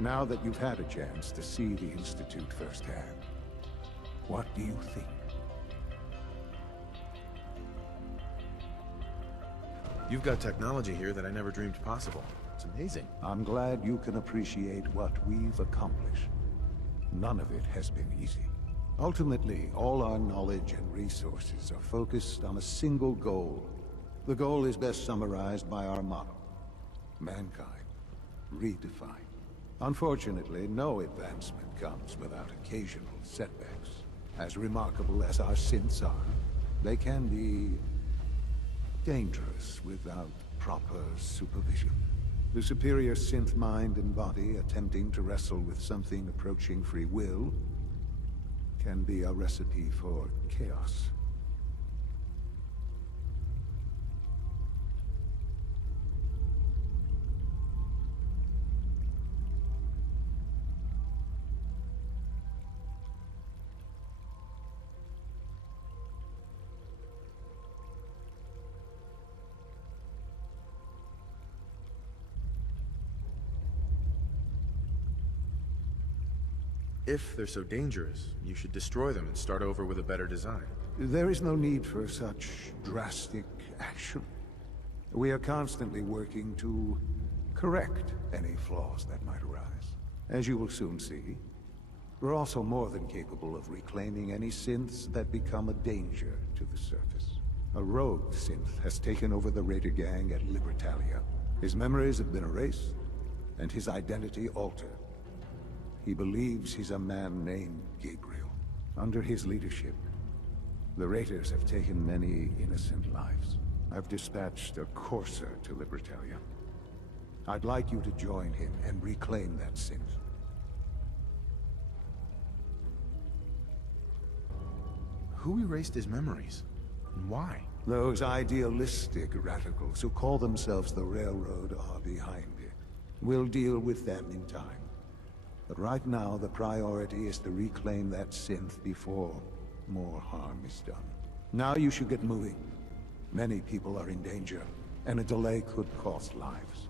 Now that you've had a chance to see the Institute firsthand, what do you think? You've got technology here that I never dreamed possible. It's amazing. I'm glad you can appreciate what we've accomplished. None of it has been easy. Ultimately, all our knowledge and resources are focused on a single goal. The goal is best summarized by our motto: mankind, redefined. Unfortunately, no advancement comes without occasional setbacks. As remarkable as our synths are, they can be dangerous without proper supervision. The superior synth mind and body attempting to wrestle with something approaching free will can be a recipe for chaos. If they're so dangerous, you should destroy them and start over with a better design. There is no need for such drastic action. We are constantly working to correct any flaws that might arise. As you will soon see, we're also more than capable of reclaiming any synths that become a danger to the surface. A rogue synth has taken over the Raider gang at Libertalia. His memories have been erased, and his identity altered. He believes he's a man named Gabriel. Under his leadership, the Raiders have taken many innocent lives. I've dispatched a courser to Libertalia. I'd like you to join him and reclaim that synth. Who erased his memories? And why? Those idealistic radicals who call themselves the Railroad are behind it. We'll deal with them in time. But right now, the priority is to reclaim that synth before more harm is done. Now you should get moving. Many people are in danger, and a delay could cost lives.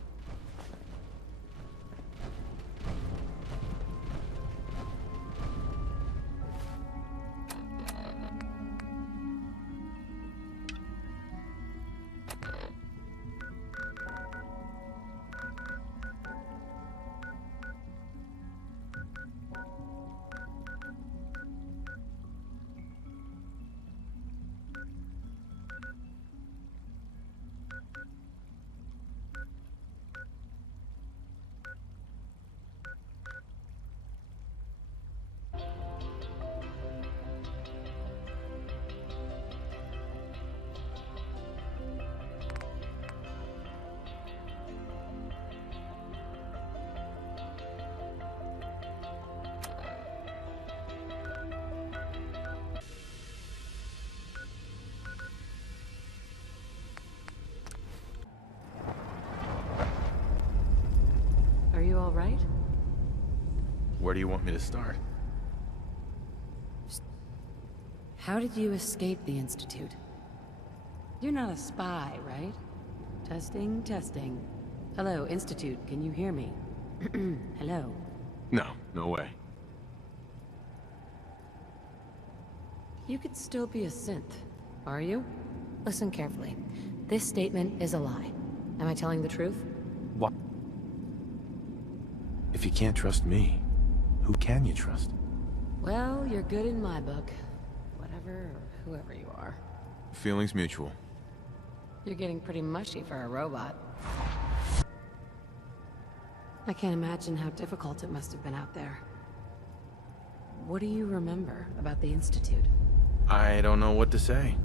Are you all right? Where do you want me to start? How did you escape the Institute? You're not a spy, right? Testing, testing. Hello, Institute, can you hear me? Hello. No, no way. You could still be a synth, are you? Listen carefully. This statement is a lie. Am I telling the truth? What? If you can't trust me, who can you trust? Well, you're good in my book. Whatever or whoever you are. Feelings mutual. You're getting pretty mushy for a robot. I can't imagine how difficult it must have been out there. What do you remember about the Institute? I don't know what to say.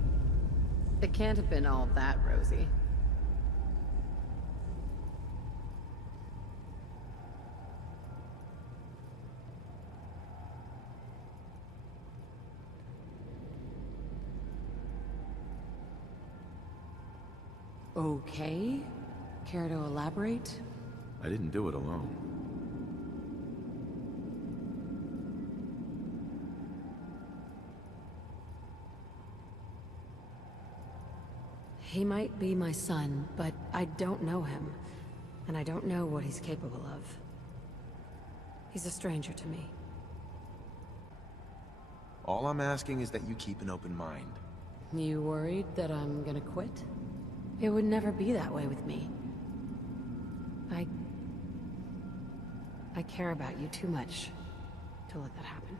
It can't have been all that rosy. Okay. Care to elaborate? I didn't do it alone. He might be my son, but I don't know him. And I don't know what he's capable of. He's a stranger to me. All I'm asking is that you keep an open mind. You worried that I'm gonna quit? It would never be that way with me. I care about you too much to let that happen.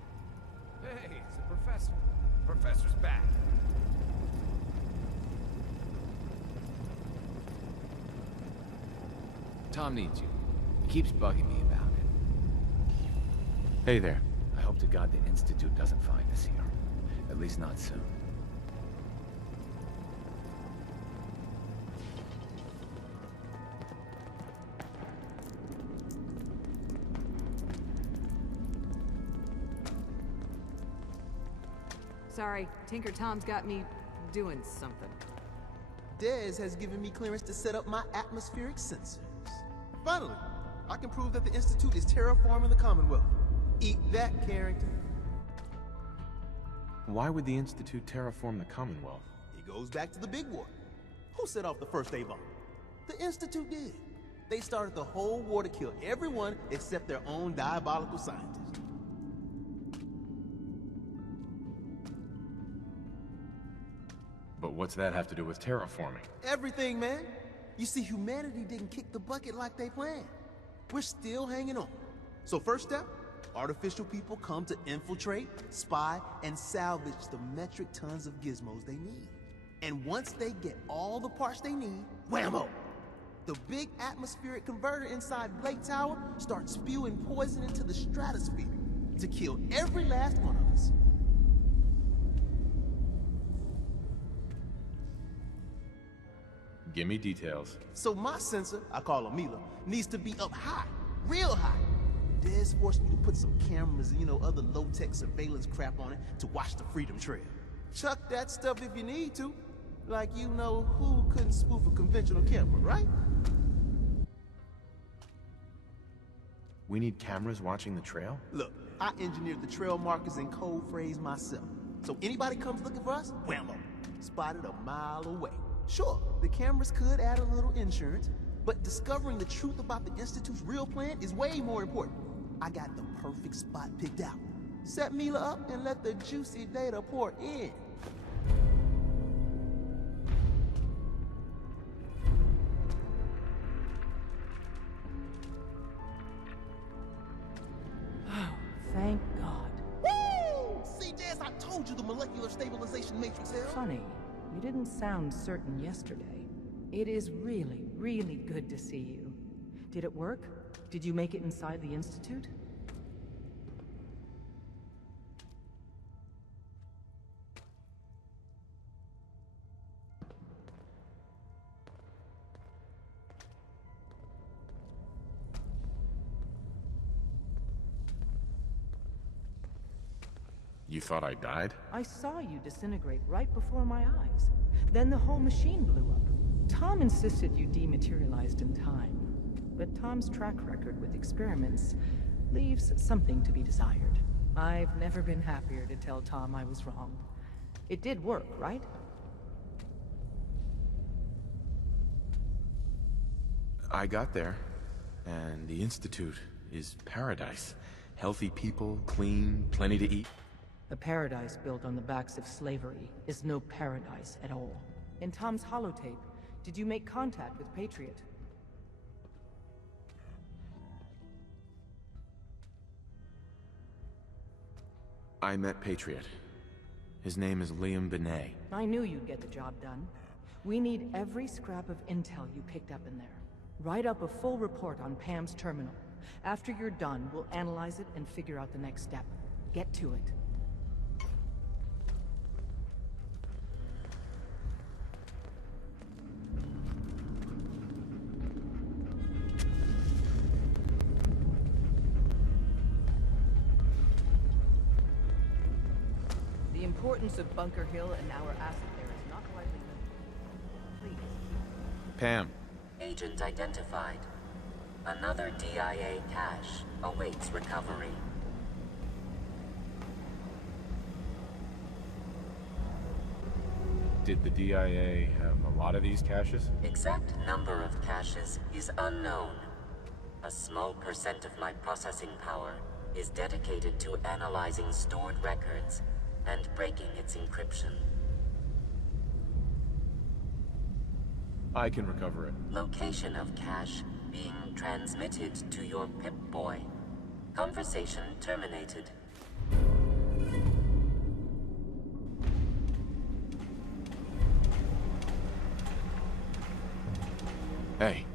Hey, it's the professor. Professor's back. Tom needs you. He keeps bugging me about it. Hey there. I hope to God the Institute doesn't find us here. At least not soon. Sorry, Tinker Tom's got me doing something. Dez has given me clearance to set up my atmospheric sensors. Finally, I can prove that the Institute is terraforming the Commonwealth. Eat that, Carrington. Why would the Institute terraform the Commonwealth? It goes back to the big war. Who set off the first A-bomb? The Institute did. They started the whole war to kill everyone except their own diabolical scientists. But what's that have to do with terraforming? Everything, man. You see, humanity didn't kick the bucket like they planned. We're still hanging on. So first step, artificial people come to infiltrate, spy, and salvage the metric tons of gizmos they need. And once they get all the parts they need, whammo! The big atmospheric converter inside Blake Tower starts spewing poison into the stratosphere to kill every last one of us. Give me details. So my sensor, I call her Mila, needs to be up high, real high. Dez forced me to put some cameras and, other low-tech surveillance crap on it to watch the Freedom Trail. Chuck that stuff if you need to. Like you know who couldn't spoof a conventional camera, right? We need cameras watching the trail? Look, I engineered the trail markers and code phrase myself. So anybody comes looking for us, whammo, spotted a mile away. Sure, the cameras could add a little insurance, but discovering the truth about the Institute's real plan is way more important. I got the perfect spot picked out. Set Mila up and let the juicy data pour in. Thank God. Woo! See, Jazz, I told you the molecular stabilization matrix held. Funny, you didn't sound certain yesterday. It is really, really good to see you. Did it work? Did you make it inside the Institute? You thought I died? I saw you disintegrate right before my eyes. Then the whole machine blew up. Tom insisted you dematerialized in time. But Tom's track record with experiments leaves something to be desired. I've never been happier to tell Tom I was wrong. It did work, right? I got there, and the Institute is paradise. Healthy people, clean, plenty to eat. A paradise built on the backs of slavery is no paradise at all. In Tom's holotape, did you make contact with Patriot? I met Patriot. His name is Liam Benet. I knew you'd get the job done. We need every scrap of intel you picked up in there. Write up a full report on Pam's terminal. After you're done, we'll analyze it and figure out the next step. Get to it. The importance of Bunker Hill and our asset there is not widely known. Please. Pam. Agent identified. Another DIA cache awaits recovery. Did the DIA have a lot of these caches? Exact number of caches is unknown. A small percent of my processing power is dedicated to analyzing stored records and breaking its encryption. I can recover it. Location of cache being transmitted to your Pip-Boy. Conversation terminated. Hey.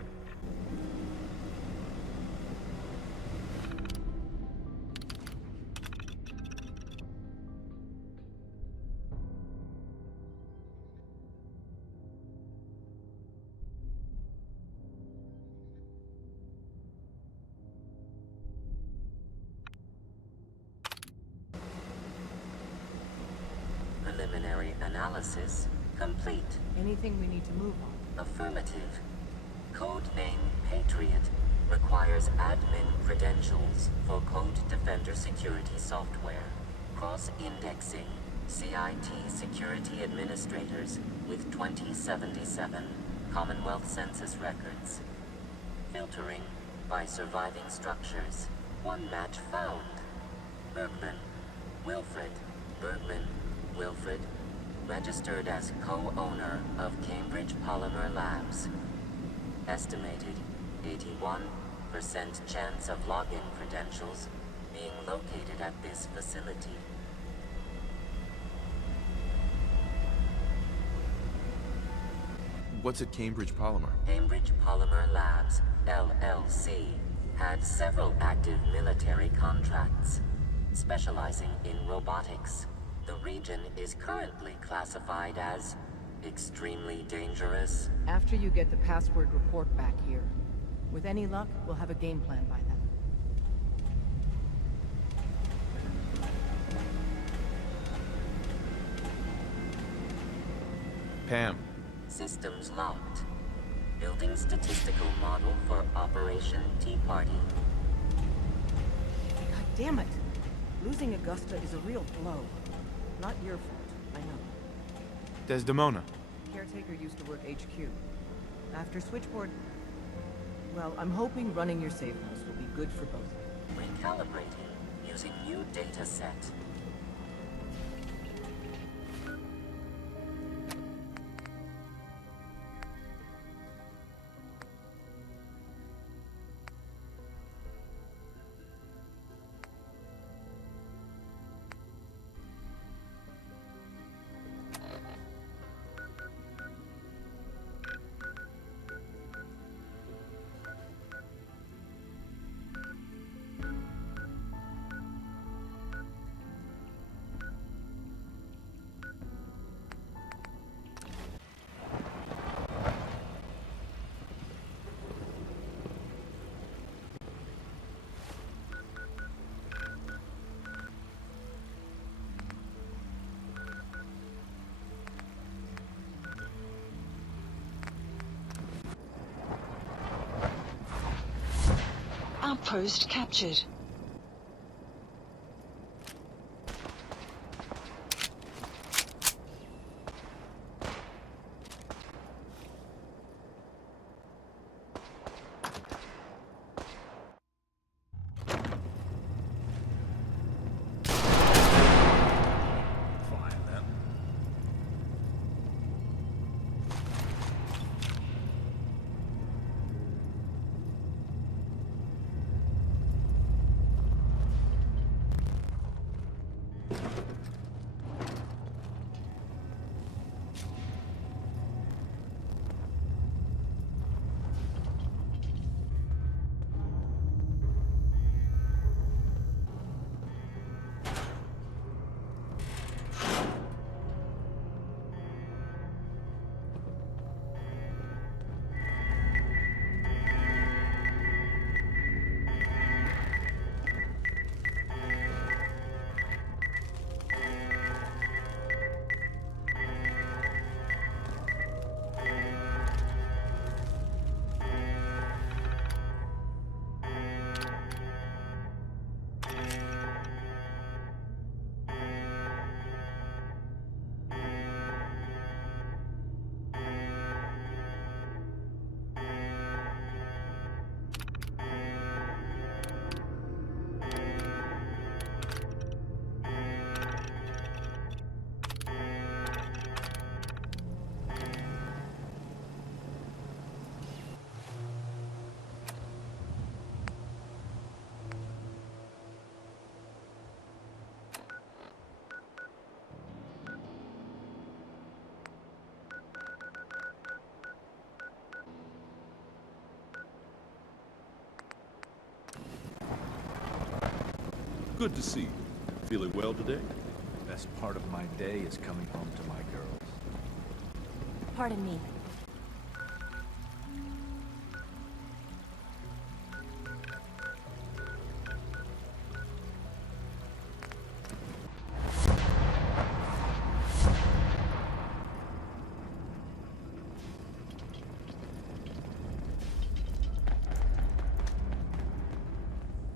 Preliminary analysis complete. Anything we need to move on? Affirmative. Codename Patriot requires admin credentials for Code Defender security software. Cross-indexing CIT security administrators with 2077 Commonwealth Census records. Filtering by surviving structures. One match found. Bergman. Wilfred. Bergman. Wilfred. Registered as co-owner of Cambridge Polymer Labs. Estimated 81% chance of login credentials being located at this facility. What's at Cambridge Polymer? Cambridge Polymer Labs, LLC, had several active military contracts, specializing in robotics. The region is currently classified as extremely dangerous. After you get the password report back here. With any luck, we'll have a game plan by then. Pam. Systems locked. Building statistical model for Operation Tea Party. God damn it! Losing Augusta is a real blow. Not your fault, I know. Desdemona. Caretaker used to work HQ. After Switchboard... Well, I'm hoping running your safe house will be good for both. Recalibrating using new data set. Outpost captured. Good to see you. Feeling well today? Best part of my day is coming home to my girls. Pardon me.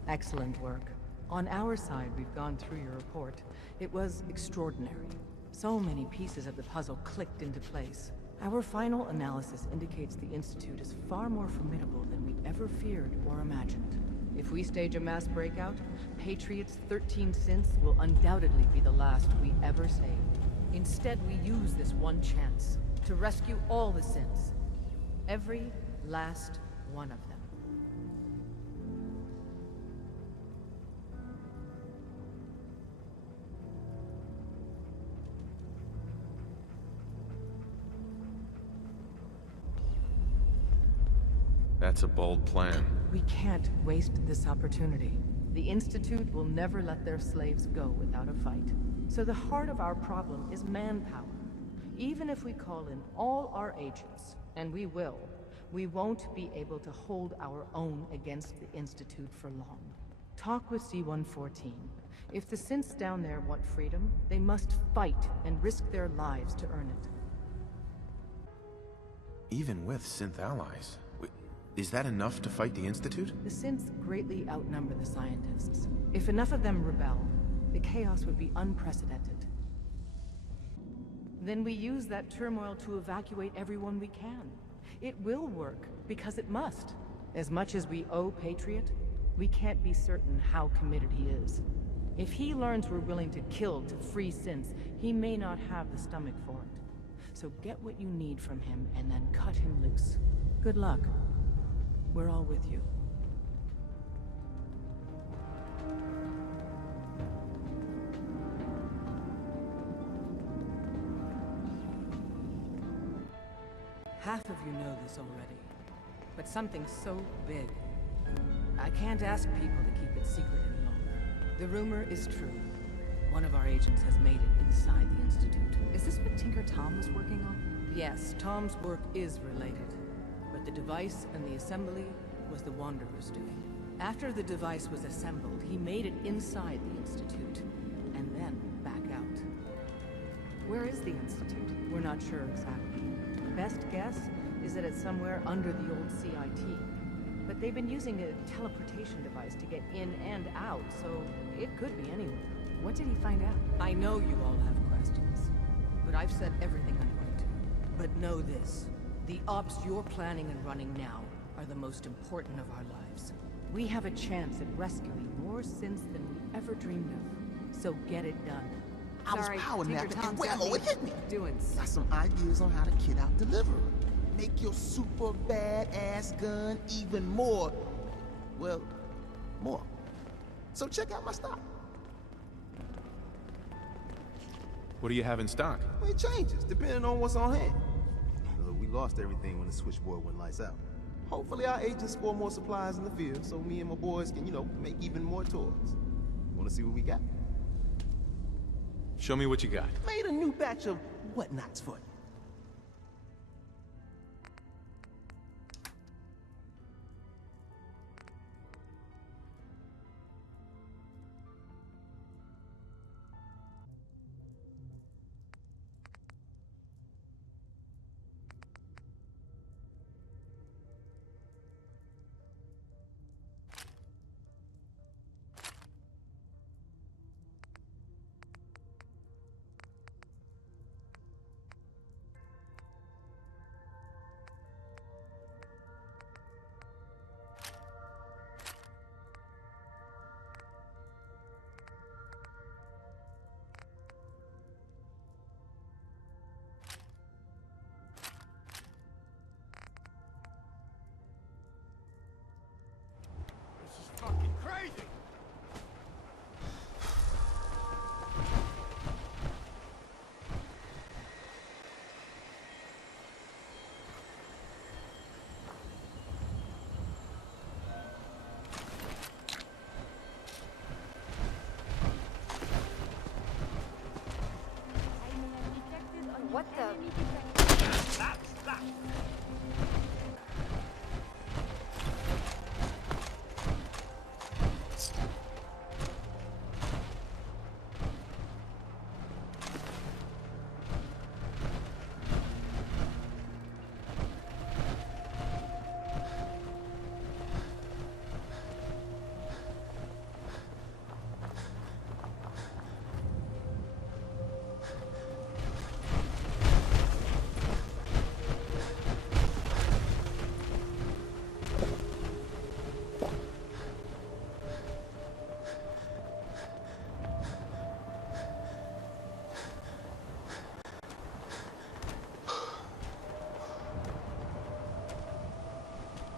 Excellent work. On our side, we've gone through your report. It was extraordinary. So many pieces of the puzzle clicked into place. Our final analysis indicates the Institute is far more formidable than we ever feared or imagined. If we stage a mass breakout, Patriot's 13 synths will undoubtedly be the last we ever save. Instead, we use this one chance to rescue all the synths. Every last one of them. That's a bold plan. We can't waste this opportunity. The Institute will never let their slaves go without a fight. So the heart of our problem is manpower. Even if we call in all our agents, and we will, we won't be able to hold our own against the Institute for long. Talk with C-114. If the synths down there want freedom, they must fight and risk their lives to earn it. Even with synth allies, is that enough to fight the Institute? The synths greatly outnumber the scientists. If enough of them rebel, the chaos would be unprecedented. Then we use that turmoil to evacuate everyone we can. It will work, because it must. As much as we owe Patriot, we can't be certain how committed he is. If he learns we're willing to kill to free synths, he may not have the stomach for it. So get what you need from him and then cut him loose. Good luck. We're all with you. Half of you know this already, but something so big, I can't ask people to keep it secret any longer. The rumor is true. One of our agents has made it inside the Institute. Is this what Tinker Tom was working on? Yes, Tom's work is related. But the device and the assembly was the Wanderer's doing. After the device was assembled, he made it inside the Institute, and then back out. Where is the Institute? We're not sure exactly. Best guess is that it's somewhere under the old CIT. But they've been using a teleportation device to get in and out, so it could be anywhere. What did he find out? I know you all have questions, but I've said everything I'm going to. But know this. The ops you're planning and running now are the most important of our lives. We have a chance at rescuing more synths than we ever dreamed of. So get it done. I was Sorry, power Tinker napping Tom's and got whammo, it hit me. Doing Got some ideas on how to kit out delivery. Make your super badass gun even more, well, more. So check out my stock. What do you have in stock? Well, it changes, depending on what's on hand. We lost everything when the switchboard went lights out. Hopefully our agents score more supplies in the field, so me and my boys can, make even more toys. Wanna see what we got? Show me what you got. Made a new batch of whatnots for you.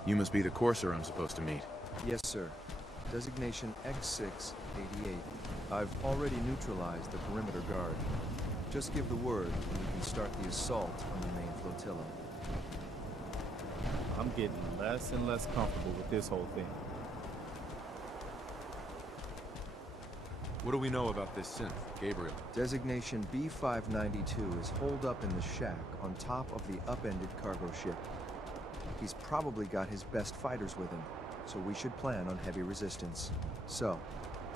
You must be the courser I'm supposed to meet. Yes, sir. Designation X688. I've already neutralized the perimeter guard. Just give the word and we can start the assault on the main flotilla. I'm getting less and less comfortable with this whole thing. What do we know about this synth, Gabriel? Designation B592 is holed up in the shack on top of the upended cargo ship. He's probably got his best fighters with him, so we should plan on heavy resistance. So,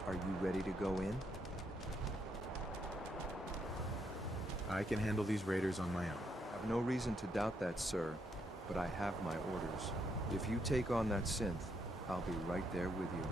are you ready to go in? I can handle these raiders on my own. I've no reason to doubt that, sir, but I have my orders. If you take on that synth, I'll be right there with you.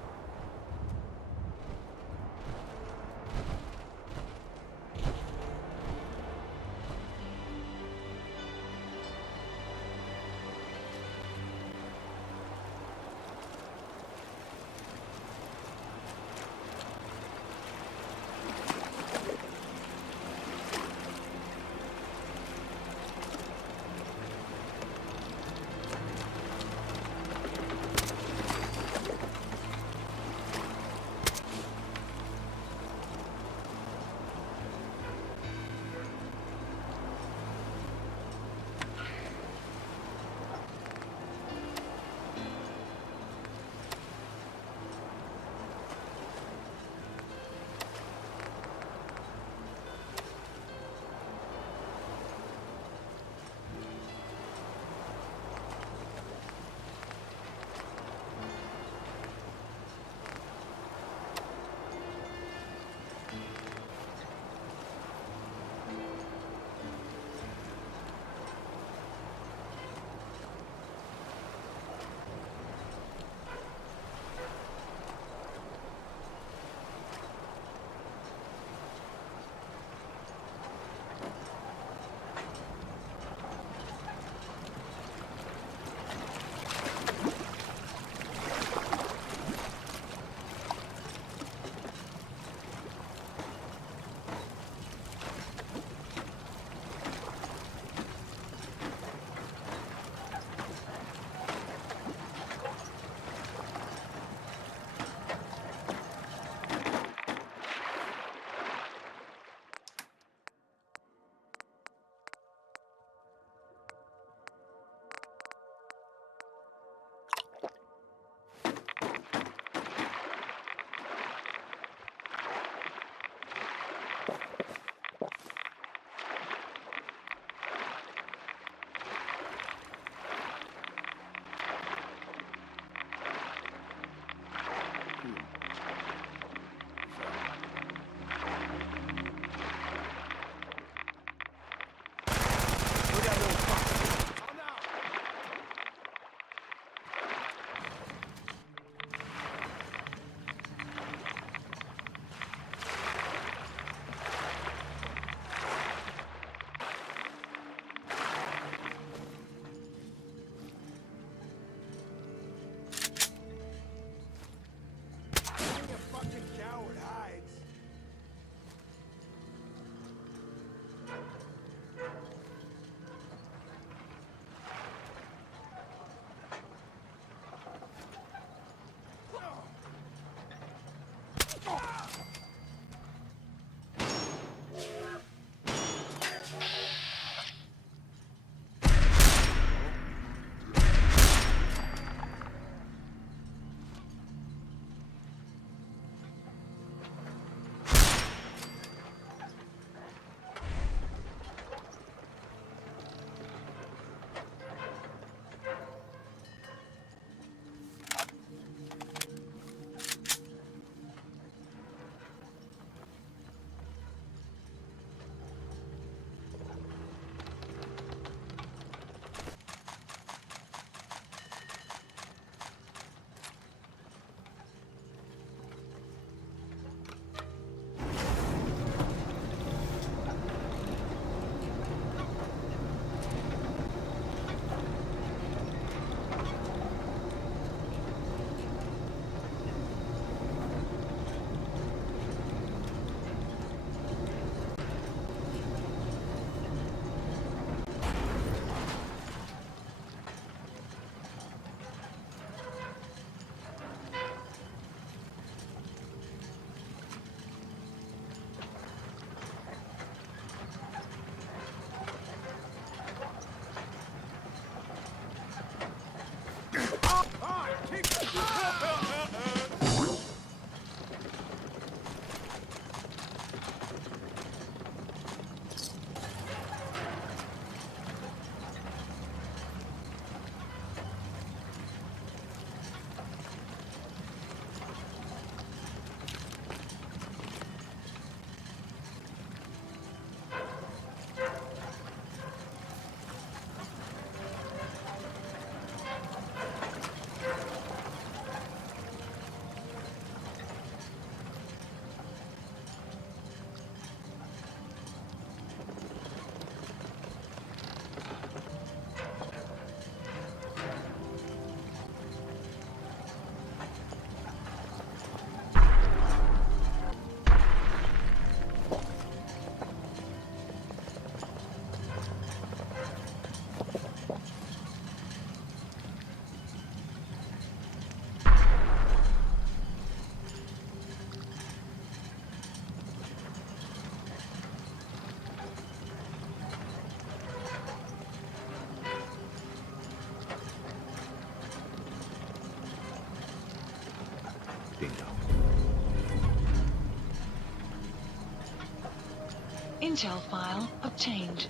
Intel file obtained.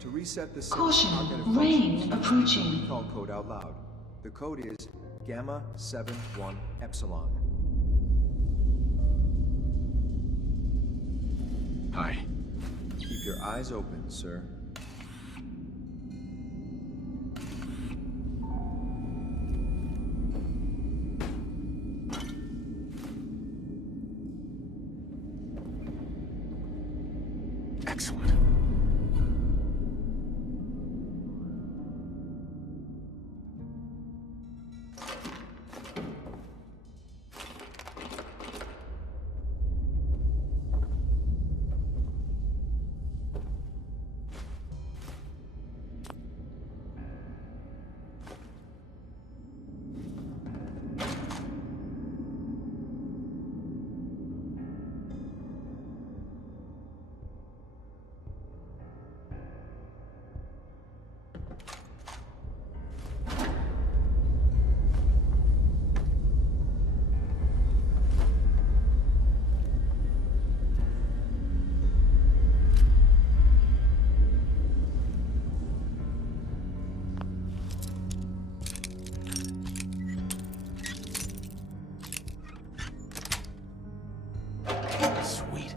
To reset the system, Caution, I'll get a rain function approaching. recall code out loud. The code is Gamma 71 Epsilon. Hi. Keep your eyes open, sir. Excellent. Sweet.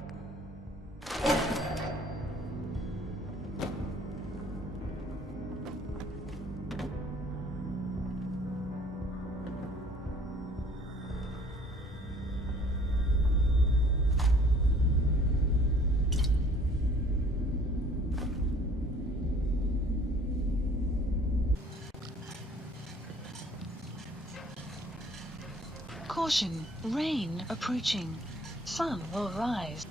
Caution, rain approaching. Sun will rise.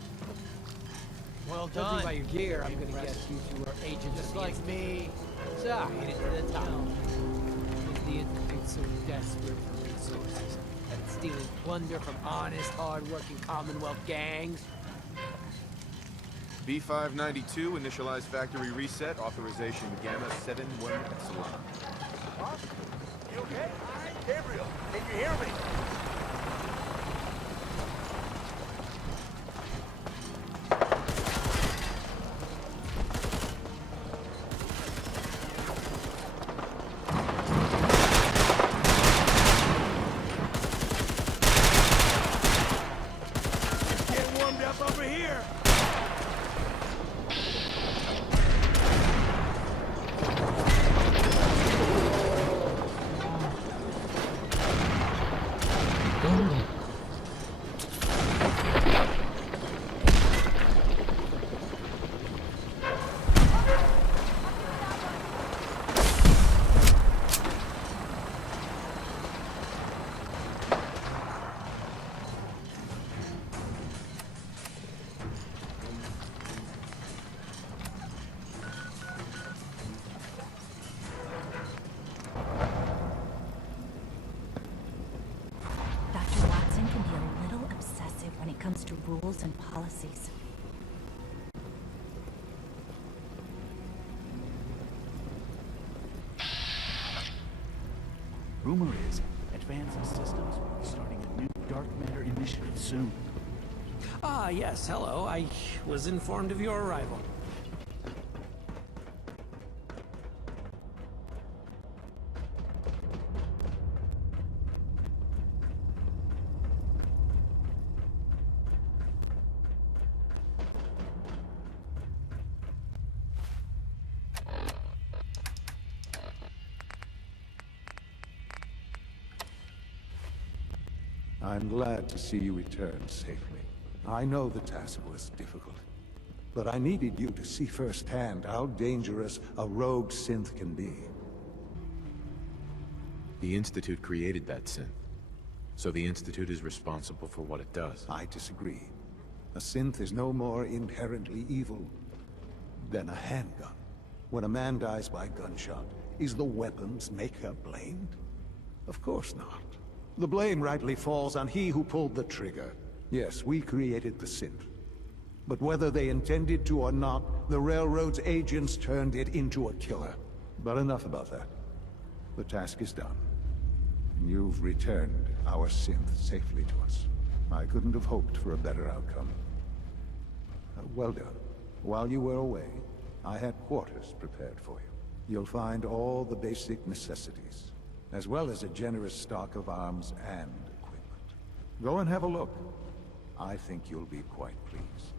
Well done. Judging by your gear, I'm gonna guess you two are agents just like me. So, hit it to the top. The Institute's so desperate for resources that it's stealing plunder from honest, hard-working Commonwealth gangs. B592, initialize factory reset, authorization Gamma 71 Epsilon. What? You okay? Gabriel, can you hear me? Get warmed up over here. Dr. Watson can be a little obsessive when it comes to rules and policies. Rumor is, Advanced Systems will be starting a new dark matter initiative soon. Ah, yes, hello. I was informed of your arrival. I'm glad to see you return safely. I know the task was difficult, but I needed you to see firsthand how dangerous a rogue synth can be. The Institute created that synth. So the Institute is responsible for what it does? I disagree. A synth is no more inherently evil than a handgun. When a man dies by gunshot, is the weapon's maker blamed? Of course not. The blame rightly falls on he who pulled the trigger. Yes, we created the synth. But whether they intended to or not, the Railroad's agents turned it into a killer. But enough about that. The task is done. You've returned our synth safely to us. I couldn't have hoped for a better outcome. Well done. While you were away, I had quarters prepared for you. You'll find all the basic necessities, as well as a generous stock of arms and equipment. Go and have a look. I think you'll be quite pleased.